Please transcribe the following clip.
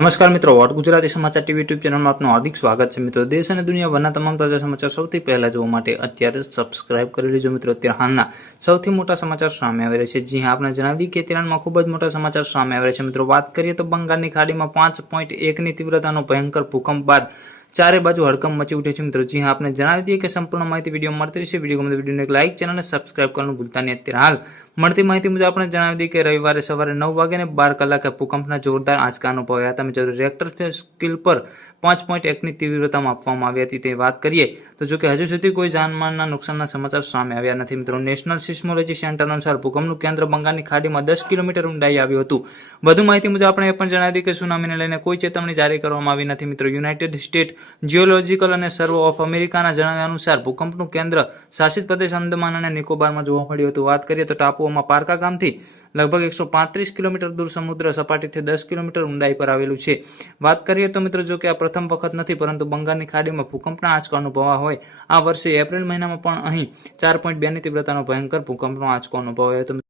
નમસ્કાર મિત્રો, વોટ ગુજરાતી સમાચાર ટીવી યુટ્યુબ ચેનલમાં આપનું હાર્દિક સ્વાગત છે। મિત્રો, દેશ અને દુનિયાભરના તમામ તાજા સમાચાર સૌથી પહેલા જોવા માટે અત્યારે સબસ્ક્રાઇબ કરી લેજો। મિત્રો, અત્યારે હાલના સૌથી મોટા સમાચાર સામે આવી રહ્યા છે। જી હા, આપણે જણાવી દઈએ કે તેરાનમાં ખૂબ જ મોટા સમાચાર સામે આવી રહ્યા છે। મિત્રો, વાત કરીએ તો બંગાળની ખાડીમાં 5.1ની તીવ્રતાનો ભયંકર ભૂકંપ બાદ ચારે બાજુ હડકંપ મચી ઉઠ્યો છે। મિત્રો, જી હા, આપણે જણાવી દઈએ કે સંપૂર્ણ માહિતી વિડીયો મળતી રહેશે। વિડીયો ગમે તો વિડીયોને એક લાઇક, ચેનલને સબસ્ક્રાઇબ કરવાનું ભૂલતા નહીં। અત્યારે હાલ મળતી માહિતી મુજબ આપણે જણાવી દઈએ કે રવિવારે સવારે 9 વાગ્યાને 12 કલાકે ભૂકંપના જોરદાર આંચકા અનુભવાયા હતા। મિત્રો, રેક્ટર સ્કેલ પર 5.1ની તીવ્રતા માપવામાં આવી હતી। તે વાત કરીએ તો જો કે હજુ સુધી કોઈ જાનમાલના નુકસાનના સમાચાર સામે આવ્યા નથી। મિત્રો, નેશનલ સિસ્મોલોજી સેન્ટર અનુસાર ભૂકંપનું કેન્દ્ર બંગાળની ખાડીમાં 10 કિલોમીટર ઊંડાઈ આવ્યું હતું। વધુ માહિતી મુજબ આપણે એ પણ જણાવી દઈએ કે સુનામીને લઈને કોઈ ચેતવણી જારી કરવામાં આવી નથી। મિત્રો, યુનાઇટેડ સ્ટેટ જીઓલોજીકલ અને સર્વે ઓફ અમેરિકાના જણાવ્યા અનુસાર ભૂકંપનું કેન્દ્ર શાસિત પ્રદેશ અંદમાન અને નિકોબારમાં જોવા મળ્યું હતું। વાત કરીએ તો ટાપુઓમાં પારકા ગામથી લગભગ 135 કિલોમીટર દૂર સમુદ્ર સપાટીથી 10 કિલોમીટર ઊંડાઈ પર આવેલું છે। વાત કરીએ તો મિત્રો, જો કે આ પ્રથમ વખત નથી, પરંતુ બંગાળની ખાડીમાં ભૂકંપના આંચકા અનુભવા હોય। આ વર્ષે એપ્રિલ મહિનામાં પણ અહીં 4.2ની તીવ્રતાનો ભયંકર ભૂકંપનો આંચકો અનુભવાયો હતો।